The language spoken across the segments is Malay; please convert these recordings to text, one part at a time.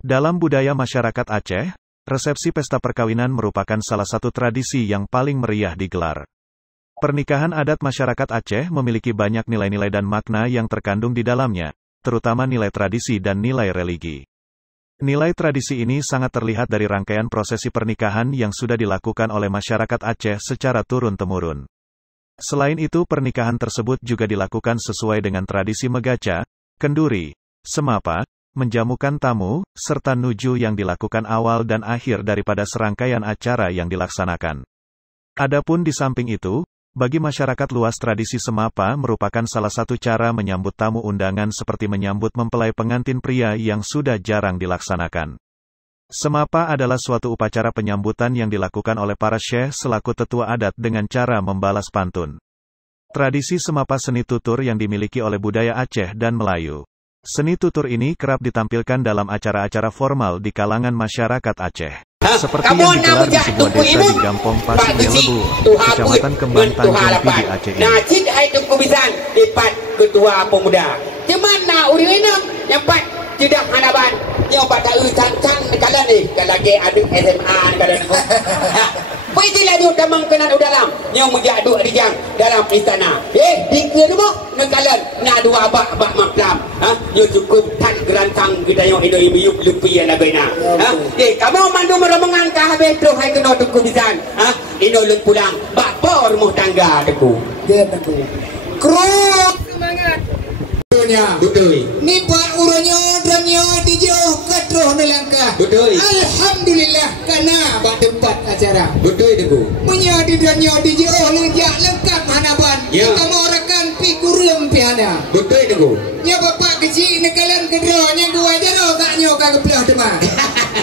Dalam budaya masyarakat Aceh, resepsi pesta perkawinan merupakan salah satu tradisi yang paling meriah digelar. Pernikahan adat masyarakat Aceh memiliki banyak nilai-nilai dan makna yang terkandung di dalamnya, terutama nilai tradisi dan nilai religi. Nilai tradisi ini sangat terlihat dari rangkaian prosesi pernikahan yang sudah dilakukan oleh masyarakat Aceh secara turun-temurun. Selain itu, pernikahan tersebut juga dilakukan sesuai dengan tradisi megaca, kenduri, semapa, menjamukan tamu, serta nuju yang dilakukan awal dan akhir daripada serangkaian acara yang dilaksanakan. Adapun di samping itu, bagi masyarakat luas tradisi semapa merupakan salah satu cara menyambut tamu undangan seperti menyambut mempelai pengantin pria yang sudah jarang dilaksanakan. Semapa adalah suatu upacara penyambutan yang dilakukan oleh para syekh selaku tetua adat dengan cara membalas pantun. Tradisi semapa seni tutur yang dimiliki oleh budaya Aceh dan Melayu. Seni tutur ini kerap ditampilkan dalam acara-acara formal di kalangan masyarakat Aceh. Seperti yang digelar di sebuah desa di Gampong Pasir Lebu, Kecamatan Kembang Tanjung Pidi Aceh ini. Cik hai tungku bisan lipat ketua pemuda. Cemana urinam yang pat tidak hanaban. Yang pada ucan-can kalian ni, kalau lagi ada SMA kalian. Pergilah dia tamang kenan dalam yang menjaduk dijang dalam istana. Dikir mo nekalan na dua abak maklam. Yo cukup tan gerantang kita yang Indo Ibu lupi na bena. Kamu mandu meromongan ka habis tu hai kena tuku bisan. Indo lek pulang bapa rumah tangga deku. Dia deku. Krut semangat. Betul. Ni pak uronyo dranyo dijauh katroh nelangkah. Betul. Alhamdulillah karena bak tempat acara. Betul deku. Menyadi dranyo dijauh lejak lengkap hanaban. Ya. Kamu rekan pi kurem piana. Betul deku. Ya bapak kecil nekalan kedro nya dua jaro tak nyo ka keplah demah.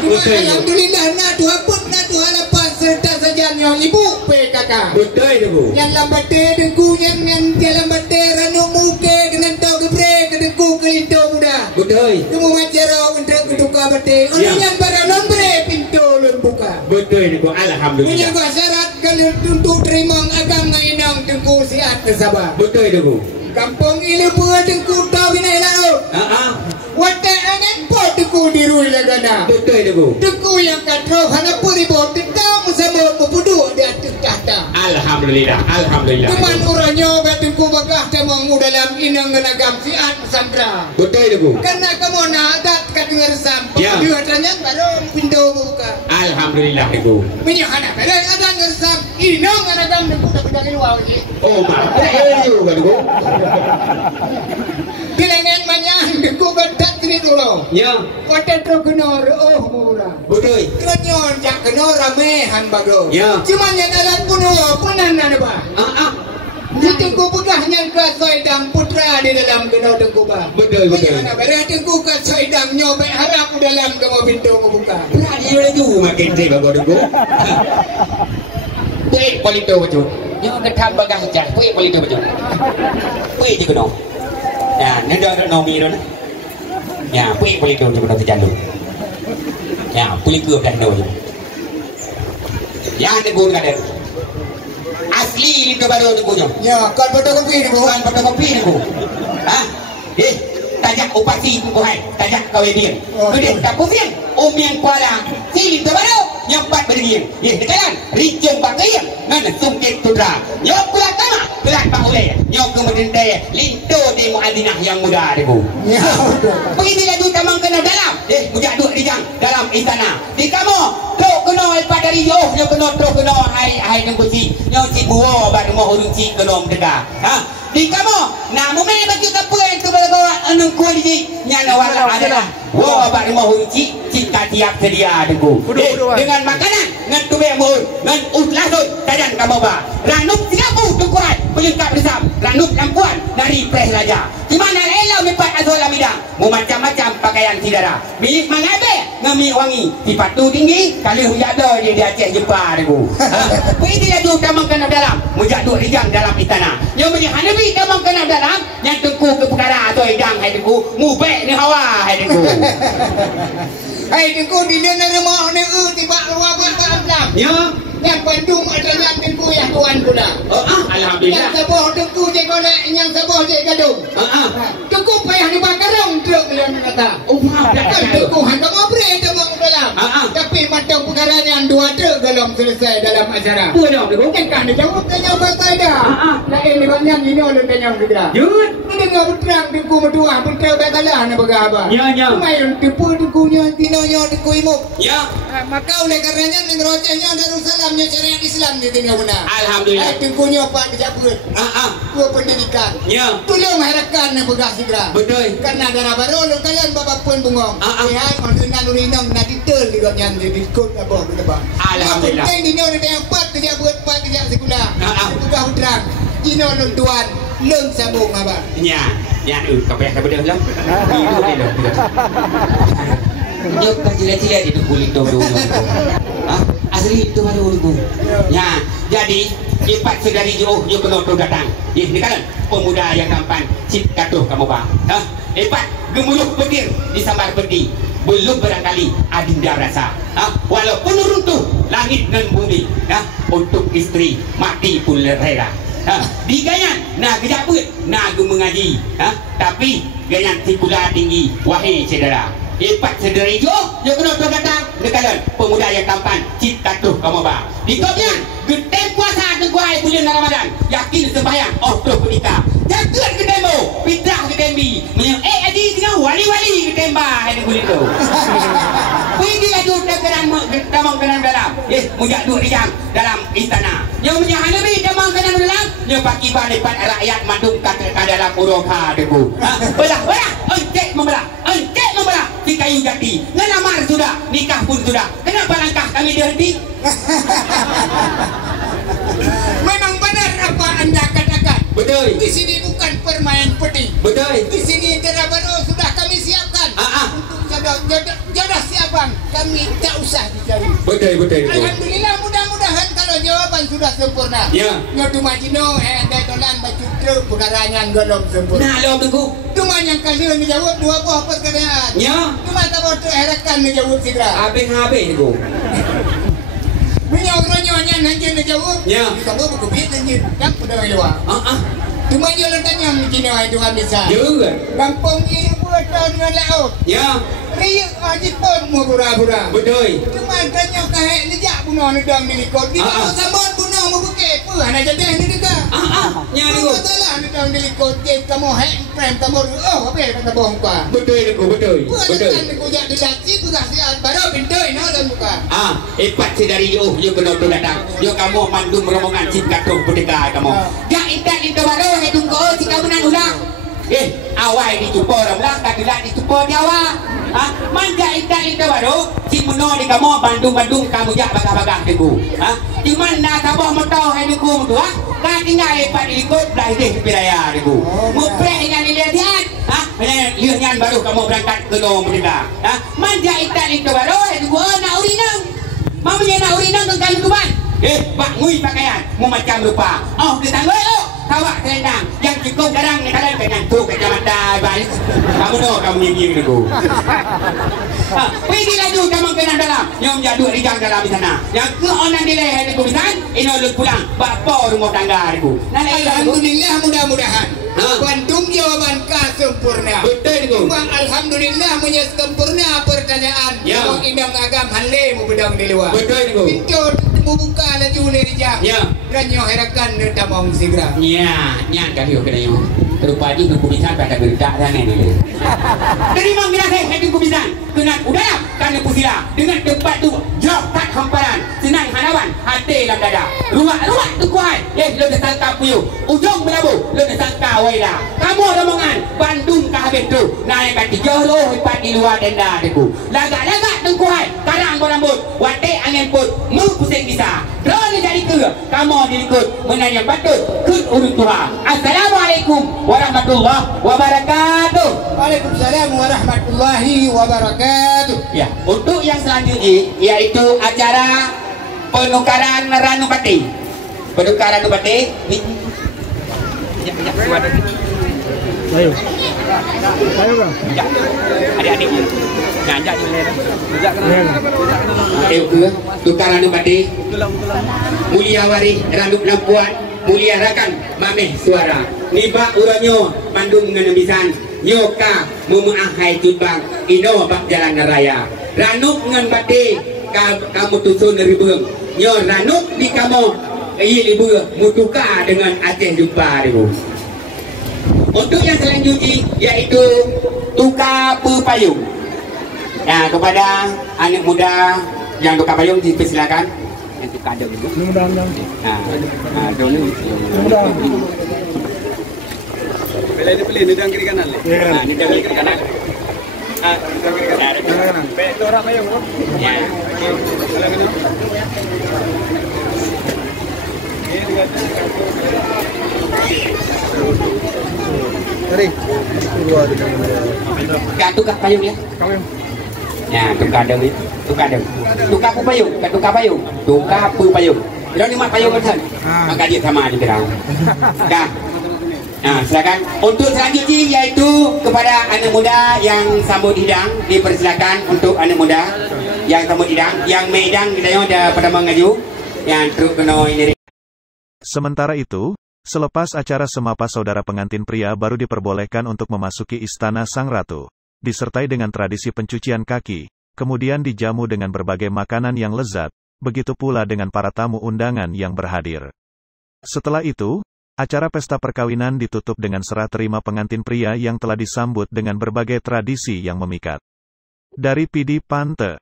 Alhamdulillah na dua pun na dua lapan serta saja nyo ibu pe kakak. Betul deku. Yang lambate deku yang jalan bate ranu muke dengan tau kedengku kelinto muda. Betul. Kamu macaro untuk keduka bate. Yang para nombre pintu lun buka. Betul deku. Alhamdulillah. Punya syarat kalau untuk terima agama inang dengku sihat sabar. Betul deku. Kampung ini buat dengku tahu ini laut. Watak angin pot dengku dirui lagana. Betul deku. Dengku yang katroh hana puri bot tetap musabot mempudu di atas tahta. Alhamdulillah. Alhamdulillah. Teman uranyo dengku bagah temang dalam inang genagam sihat sandra. Betul deku. Karena kamu nak adat kadengar sampai dua tanya baru pintu buka. Alhamdulillah deku. Menyahana pada adat ngersam inang genagam dengku tak dari luar lagi. Oh mak. Deku. Bilangan manyan dengku betat ni dulu. Ya. Kota terkenal murah. Betul. Kenyon jak kenal ramehan bagus. Ya. Cuma yang alat kuno penan ada bah. Di tengku pegahnya ke soidang putra di dalam kenal tengku bah. Betul betul. Mana berat tengku ke soidang nyobek harap dalam kamu pintu membuka. Berani laju makin saya bagus tengku. Puik polito betul. Nyo ketam bagah jas. Puik polito betul. Puik je kenal. Ya, nenda nomi tu. Ya, puik polito je kenal terjalur. Ya, puik ke dah kenal je. Yang tengku kadang. Asli itu baru tengkunya. Ya, kan fotokopi tengku. Kan fotokopi tengku. Tajak upasi tengku hai. Tajak kawin. Kemudian tak kufian. Yang kuala. Sili itu baru. Yang empat bergian. Dekalan. Rijeng bakayang. Mana sungkit tudra. Yang kuala tama. Kelat pak oleh. Yang kemudian daya. Lintu di muadzinah yang muda tengku. Ya, betul. Beginilah tu tamang kena dalam. Mujak duk dijang dalam istana. Di kamu. Tok kena pada riuh. Yang kena tok kena hai tengku si. Yang si buah pada mau urung si kena mendegar. Di kamu. Nah, mumai baju kapur yang tu bawa enung kuali si. Nyana wala adalah. Wah, pada mau urung si. Cika tiap sedia tengku. Dengan makanan. Dengan tubek muhur. Dengan utlasut. Tajan kamu bah. Ranup 30 tukuran. Pelengkap resam. Ranup lampuan. Dari pres raja. Di mana elau mepat azol amidang. Mu macam-macam pakaian sidara. Milik mangabe. Ngemi wangi. Sifatu tinggi. Kali hujak dah dia di Aceh jepar tengku. Pergi laju tamang kena dalam. Mujak duk rijang dalam istana. Yang punya hanabi tamang kena dalam. Yang tengku ke perkara atau hidang hai tengku. Mubek ni hawa hai tengku. Hai tengku di dalam rumah ni tiba luar buat alam. Ya. Yang pandung adalah tengku yang tuan pula. Alhamdulillah. Yang sebuah tengku je golek, yang sebuah je gadung. Tengku payah di bakarong truk dalam kata. Tengku hantar ngobrol belum selesai dalam acara. Apa dah? Kan dia jawab tanya apa tadi. Lain ni banyak ini oleh tanya kita. Jut. Ini dengar berterang di ku berdua, berterang bekalah nak berapa. Ya. Main tipu di kunya, tinonya di ku imuk. Ya. Maka oleh karenanya ngerocehnya Darussalamnya syariat Islam di tengah benar. Alhamdulillah. Di kunya apa kejabut. Dua pendidikan. Ya. Tolong harakan nak bergah segera. Betul. Karena darah baru lu kalian bapak pun bungong. Ya, dengan urinong nak detail di gapnya di kod apa kita bah. Alhamdulillah. Penting di ni ada yang 4 kerja buat 4 kerja sekolah. Bergah berterang. Ino nun tuan, leng sambung abah. Ya kau payah dah lah. Dia kan cila-cila di kulit dulu. Asli itu baru dulu. Ya, jadi empat saudari jauh dia kena datang. Ni kan pemuda yang tampan cip katuh kamu bang. Empat gemuruh petir disambar peti. Belum barangkali adinda rasa. Walaupun runtuh langit dan bumi. Untuk isteri mati pun rela. Di gayan nak kerja apa? Nak mengaji. Tapi gayan tikula tinggi. Wahai saudara. Empat saudara hijau dia kena datang dekat pemuda yang tampan cip katuh kamu bang. Di kopnya getem puasa teguai bulan Ramadan. Yakin sembahyang auto pernikah. Jagat ketemu pindah ke tembi. Adi dengan wali-wali ketembah ada kulit tu. Pergi laju damang kanan dalam. Mujak duduk di jam dalam istana. Yang menyahan lebih damang kanan dalam. Yang pagi balipan rakyat mandung kata dalam uroka debu. Belah, encik membelah. Di kayu jati. Ngelamar sudah, nikah pun sudah. Kenapa langkah kami dihenti? Memang benar apa anda katakan. Betul. Di sini bukan permain peti. Betul. Di sini darah baru sudah kami siapkan. Untuk jodoh siapang kami tak usah dicari. Betul. Alhamdulillah, mudah-mudahan kalau jawaban sudah sempurna. Ya. Nyotu majino anda tolan baju truk pegarangan golong sempurna. Nah, lo tunggu. Cuma yang kali menjawab dua buah perkara. Ya. Cuma tak boleh harakan menjawab segera. Habis tu. Menyoronyonya nanti menjawab. Ya. Kamu berkebit nanti. Yang sudah lewat. Cuma dia tanya mungkin itu bisa. Juga. Kampung ini buat dengan laut. Ya. Riuk haji pun mau pura-pura. Betul. Cuma tanya kahek lejak bunuh nedang milikot. Kita sambut bunuh mau bukit. Anak jadi ni juga. Nyari ko. Betul nedang milikot. Kamu hek prem kamu. Oh, apa kata bohong pa. Betul. Betul. Kan ko jadi lagi berasiat baru pintu ini dan buka. Empat sedari yo kena datang. Yo kamu mandum rombongan cinta tuh berdeka kamu. Jak itu baru tunggu jika benar ulang. Awal dicupo orang ulang, kadilah dicupo di awal. Manja itu baru si meno di kamu Bandung kamu jak bagah-bagah deku. Di mana kamu mau tahu hai deku tu kan tinggal lepas ikut belah deh piraya deku. Mupreh dengan lihat lihat baru kamu berangkat ke Gunung Merdeka. Manja itu baru hai deku nak urinang. Mamanya nak urinang tengkan kuban. Pak ngui pakaian mu macam rupa. Kita ngoi kawak selendang yang cukup garang ni kalian kena tu kacamata balik. Kamu nyinyir dulu. Pergi laju kamu kena dalam. Nyom jadu di dalam di sana. Yang ke onan dileh hari kubisan, ini ulun pulang. Bapa rumah tangga aku. Alhamdulillah mudah-mudahan. Bandung jawaban kah sempurna. Betul itu. Alhamdulillah punya sempurna pertanyaan. Yang indang agam hale mu bedang di luar. Betul itu. Pintu buka laju dari jam. Ya. Dan nyo herakan damang segera. Ya, nyan kali kena nyo. Terupanya kubisan pada gerdak sana ni. Dari mana saya kubisan? Kena udara karena pusila dengan tempat tu jauh tak hamparan senang hanawan hati dalam dada ruak tu kuat lo dah sangka puyu ujung belabu lo dah sangka waila kamu rombongan Bandung ke habis tu naik kaki jauh lipat di luar tenda deku lagak-lagak tu kuat karang berambut watik angin put mu pusing bisa drone jadi ke kamu diikut menanya patut ke urut Tuhan. Assalamualaikum warahmatullahi wabarakatuh. Waalaikumsalam warahmatullahi wabarakatuh. Ya, untuk yang selanjutnya yaitu acara penukaran ranupati. Penukaran ranupati. Ayo. Ayo bang. Ya. Adik-adik. Ngajak je leh. Ngajak kena. Tukaran ranupati. Mulia wari randup lampuan. Mulia rakan mameh suara. Niba uranyo Bandung ngenembisan. Nyoka mumuahai jutbang ino bak jalan raya. Ranuk ngan bati kamu tusun ribuan. Nyo ranuk di kamu libu mutuka dengan Aceh jumpa ribu. Untuk yang selanjutnya yaitu tukar payung. Ya, kepada anak muda yang tukar payung dipersilakan. Yang tukar ada dulu. Mudah-mudahan. Dulu. Mudah-mudahan. Pilih ini dan kiri kanan. Ini dari kiri kanan. Kiri kanan. Itu orang payung. Ya. Tarik. Tukar payung ya. Ya, tukar ada ni. Tukar ada. Tukar payung, tukar payung. Tukar payung. Dia ni mak payung kan? Maka dia sama di berang. Dah. Nah, silakan. Untuk selanjutnya yaitu kepada anak muda yang sambut hidang, dipersilakan untuk anak muda yang sambut hidang, yang medang kita ada pertama ngaju, yang truk kena ini. Sementara itu, selepas acara semapa saudara pengantin pria baru diperbolehkan untuk memasuki istana sang ratu, disertai dengan tradisi pencucian kaki, kemudian dijamu dengan berbagai makanan yang lezat, begitu pula dengan para tamu undangan yang berhadir. Setelah itu, acara pesta perkawinan ditutup dengan serah terima pengantin pria yang telah disambut dengan berbagai tradisi yang memikat. Dari PD Pante.